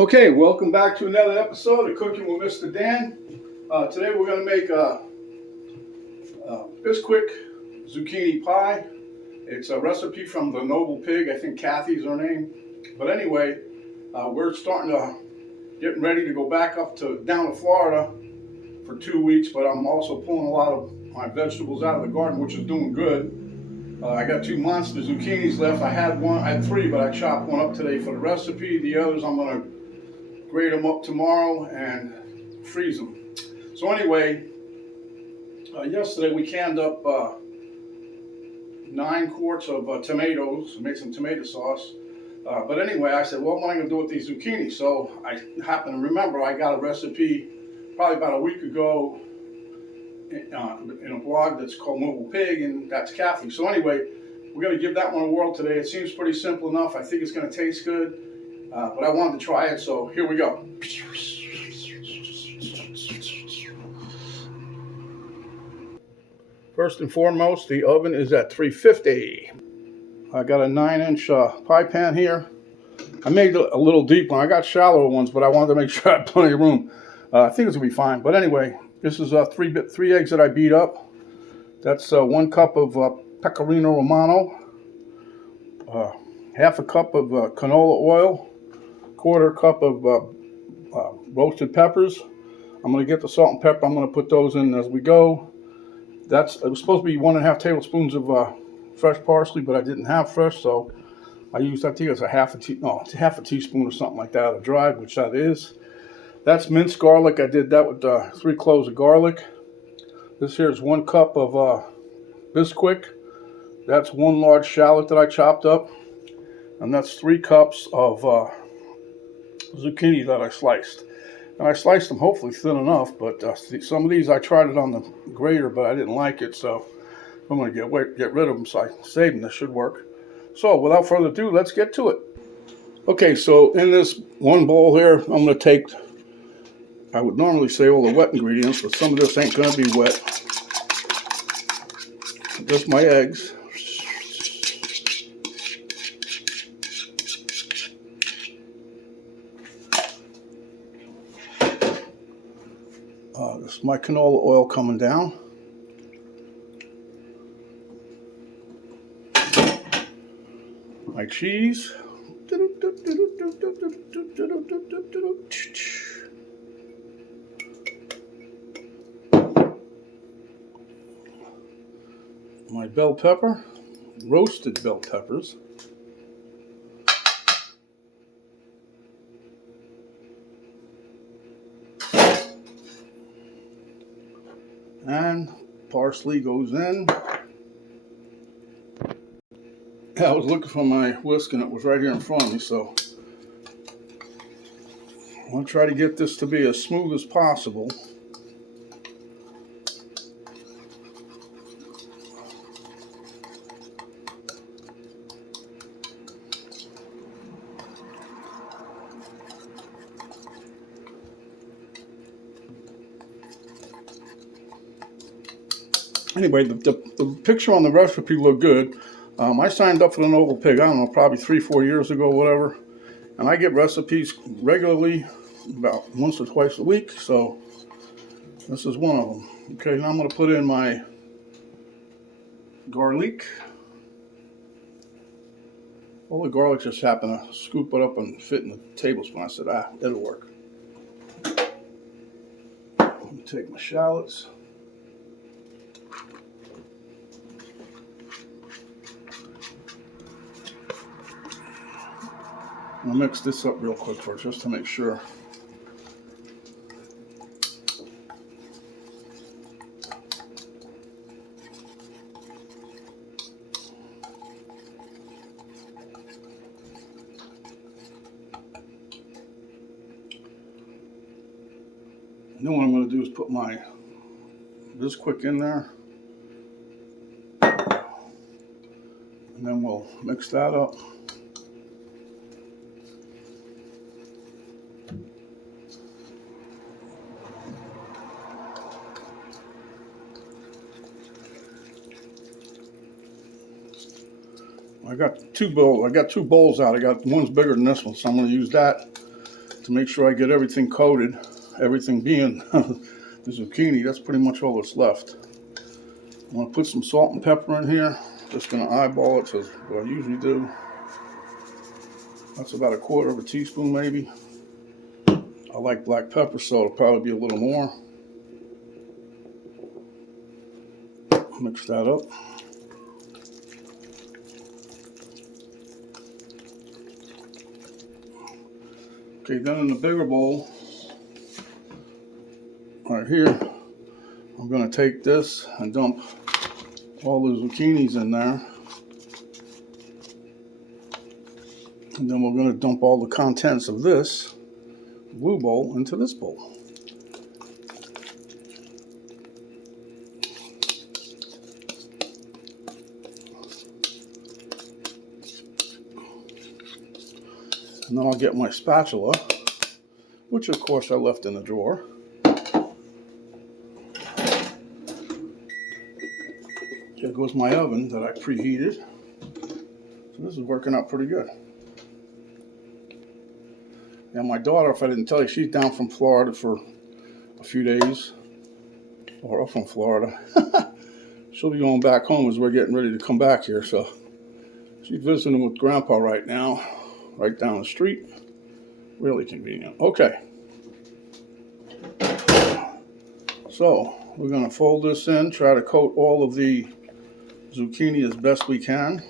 Okay, welcome back to another episode of Cooking with Mr. Dan. Today we're going to make a Bisquick Zucchini Pie. It's a recipe from the Noble Pig. I think Kathy's her name. But anyway, we're getting ready to go back down to Florida for 2 weeks. But I'm also pulling a lot of my vegetables out of the garden, which is doing good. I got 2 monster zucchinis left. I had 3, but I chopped one up today for the recipe. The others I'm going to grate them up tomorrow and freeze them. So anyway, yesterday we canned up 9 quarts of tomatoes, made some tomato sauce. But anyway, I said, what am I going to do with these zucchini? So I happened to remember I got a recipe probably about a week ago in a blog that's called Noble Pig, and that's Kathy. So anyway, we're going to give that one a whirl today. It seems pretty simple enough. I think it's going to taste good. But I wanted to try it, so here we go. First and foremost, the oven is at 350. I got a 9-inch pie pan here. I made it a little deep one. I got shallower ones, but I wanted to make sure I had plenty of room. I think it's going to be fine. But anyway, this is 3 eggs that I beat up. That's 1 cup of pecorino romano, half a cup of canola oil, 1/4 cup of roasted peppers. I'm going to get the salt and pepper. I'm going to put those in as we go. It was supposed to be 1.5 tablespoons of fresh parsley, but I didn't have fresh, so I used, I think it's half a teaspoon or something like that of dried, which that is. That's minced garlic. I did that with 3 cloves of garlic. This here is 1 cup of Bisquick. That's 1 large shallot that I chopped up, and that's 3 cups of zucchini that I sliced. And I sliced them hopefully thin enough, but some of these I tried it on the grater, but I didn't like it, so I'm going to get rid of them, so I saved them. This should work. So without further ado, let's get to it. Okay, so in this one bowl here, I'm going to take, I would normally say all the wet ingredients, but some of this ain't going to be wet. Just my eggs. This is my canola oil coming down. My cheese. My bell pepper, roasted bell peppers. And parsley goes in. I was looking for my whisk and it was right here in front of me, so I'm going to try to get this to be as smooth as possible. Anyway, the picture on the recipe looked good. I signed up for the Noble Pig, I don't know, probably 3-4 years ago, whatever. And I get recipes regularly, about once or twice a week, so this is one of them. Okay, now I'm going to put in my garlic. All the garlic just happened to scoop it up and fit in the tablespoon. I said, it'll work. Let me take my shallots. I'll mix this up real quick first, just to make sure. And then what I'm going to do is put my Bisquick in there. And then we'll mix that up. I got 2 bowls out. I got one's bigger than this one, so I'm going to use that to make sure I get everything coated, everything being the zucchini. That's pretty much all that's left. I'm going to put some salt and pepper in here. Just going to eyeball it, so what I usually do. That's about 1/4 teaspoon maybe. I like black pepper, so it'll probably be a little more. Mix that up. Okay, then in the bigger bowl, right here, I'm going to take this and dump all the zucchinis in there. And then we're going to dump all the contents of this blue bowl into this bowl. And then I'll get my spatula, which of course I left in the drawer. Here goes my oven that I preheated. So this is working out pretty good. And my daughter, if I didn't tell you, she's down from Florida for a few days. Or up from Florida. She'll be going back home as we're getting ready to come back here. So she's visiting with Grandpa right now, right down the street. Really convenient. Okay. So we're going to fold this in, try to coat all of the zucchini as best we can.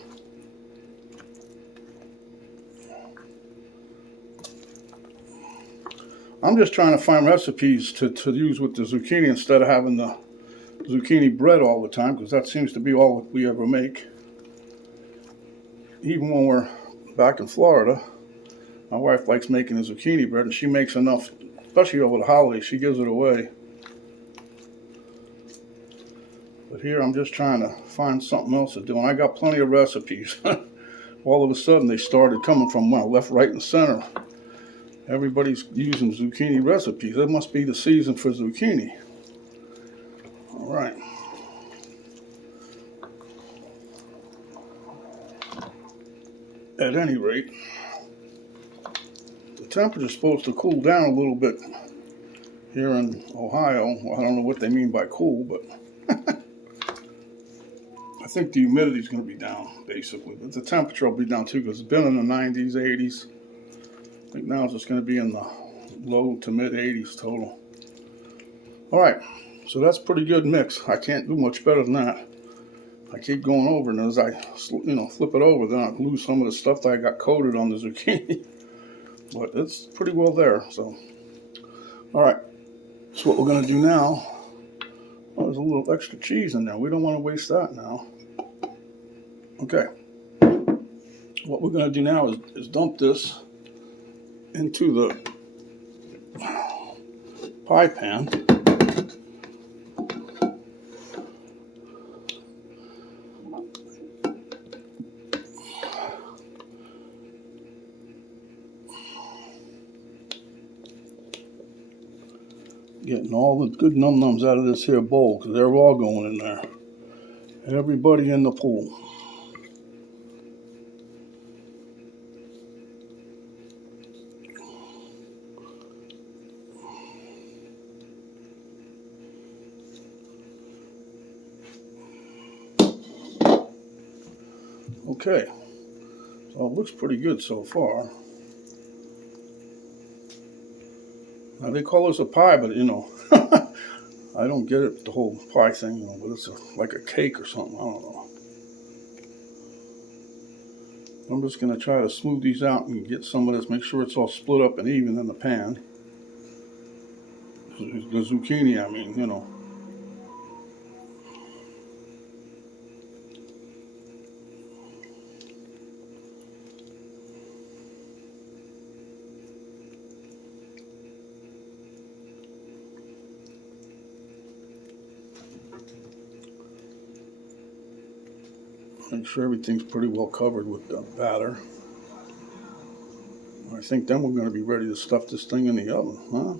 I'm just trying to find recipes to use with the zucchini instead of having the zucchini bread all the time, because that seems to be all we ever make. Even when we're back in Florida, my wife likes making the zucchini bread, and she makes enough, especially over the holidays. She gives it away. But here I'm just trying to find something else to do, and I got plenty of recipes. All of a sudden they started coming from left, right, and center. Everybody's using zucchini recipes. It must be the season for zucchini. All right. At any rate, the temperature's supposed to cool down a little bit here in Ohio. Well, I don't know what they mean by cool, but I think the humidity is going to be down, basically. But the temperature will be down too, because it's been in the 90s, 80s. I think now it's just going to be in the low to mid 80s total. All right, so that's pretty good mix. I can't do much better than that. I keep going over, and as I flip it over, then I lose some of the stuff that I got coated on the zucchini. But it's pretty well there. So, all right. So what we're going to do now, there's a little extra cheese in there. We don't want to waste that now. Okay. What we're going to do now is dump this into the pie pan. Getting all the good num-nums out of this here bowl, because they're all going in there. Everybody in the pool. Okay, so it looks pretty good so far. Now they call this a pie, but I don't get it, the whole pie thing, but it's like a cake or something, I don't know. I'm just going to try to smooth these out and get some of this, make sure it's all split up and even in the pan. The zucchini, I mean, Make sure everything's pretty well covered with the batter. I think then we're going to be ready to stuff this thing in the oven, huh?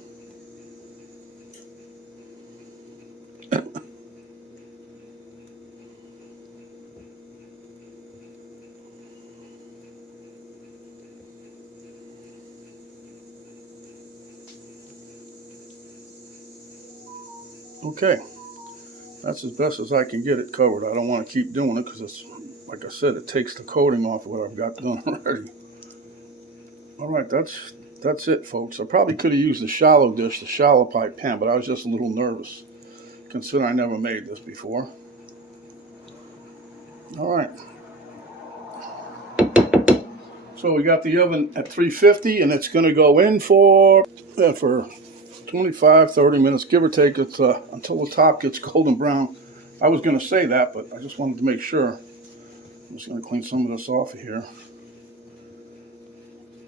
Okay, that's as best as I can get it covered. I don't want to keep doing it because it's, like I said, it takes the coating off of what I've got done already. All right, that's it, folks. I probably could have used the shallow dish, the shallot pie pan, but I was just a little nervous, considering I never made this before. All right. So we got the oven at 350, and it's going to go in for 25, 30 minutes, give or take. It's until the top gets golden brown. I was going to say that, but I just wanted to make sure. I'm just going to clean some of this off of here.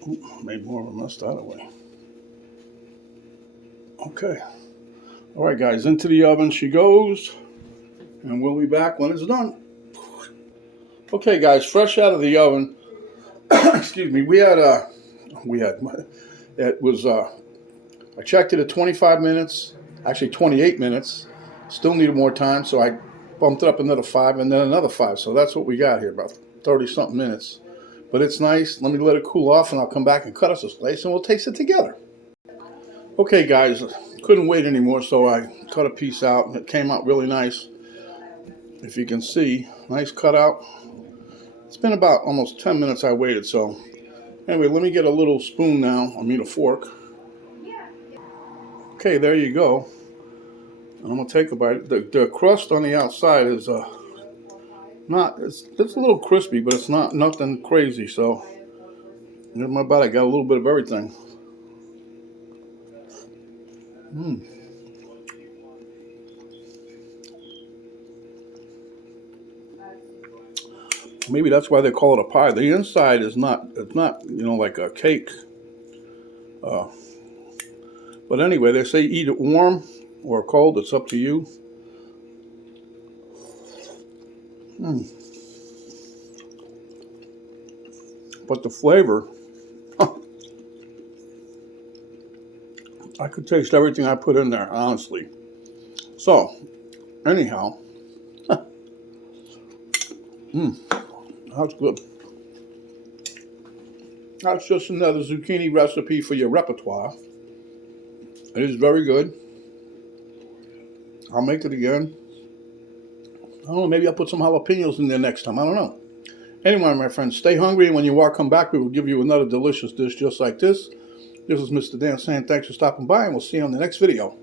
Ooh, made more of a mess that way. Okay. All right, guys, into the oven she goes, and we'll be back when it's done. Okay, guys, fresh out of the oven. Excuse me. I checked it at 25 minutes, actually 28 minutes. Still needed more time, so I bumped it up another 5 and then another 5. So that's what we got here, about 30-something minutes. But it's nice. Let me let it cool off, and I'll come back and cut us a slice, and we'll taste it together. Okay, guys, couldn't wait anymore, so I cut a piece out, and it came out really nice. If you can see, nice cutout. It's been about almost 10 minutes I waited, so anyway, let me get a little spoon now, a fork. Okay, there you go. I'm going to take a bite. The crust on the outside is it's a little crispy, but it's nothing crazy, so in my bite I got a little bit of everything. Maybe that's why they call it a pie. The inside is it's not like a cake. But anyway, they say eat it warm or cold. It's up to you. But the flavor, I could taste everything I put in there, honestly. So, anyhow, that's good. That's just another zucchini recipe for your repertoire. It is very good. I'll make it again. I don't know, maybe I'll put some jalapenos in there next time. I don't know. Anyway, my friends, stay hungry, and when you come back, we will give you another delicious dish just like this. This is Mr. Dan saying thanks for stopping by, and we'll see you on the next video.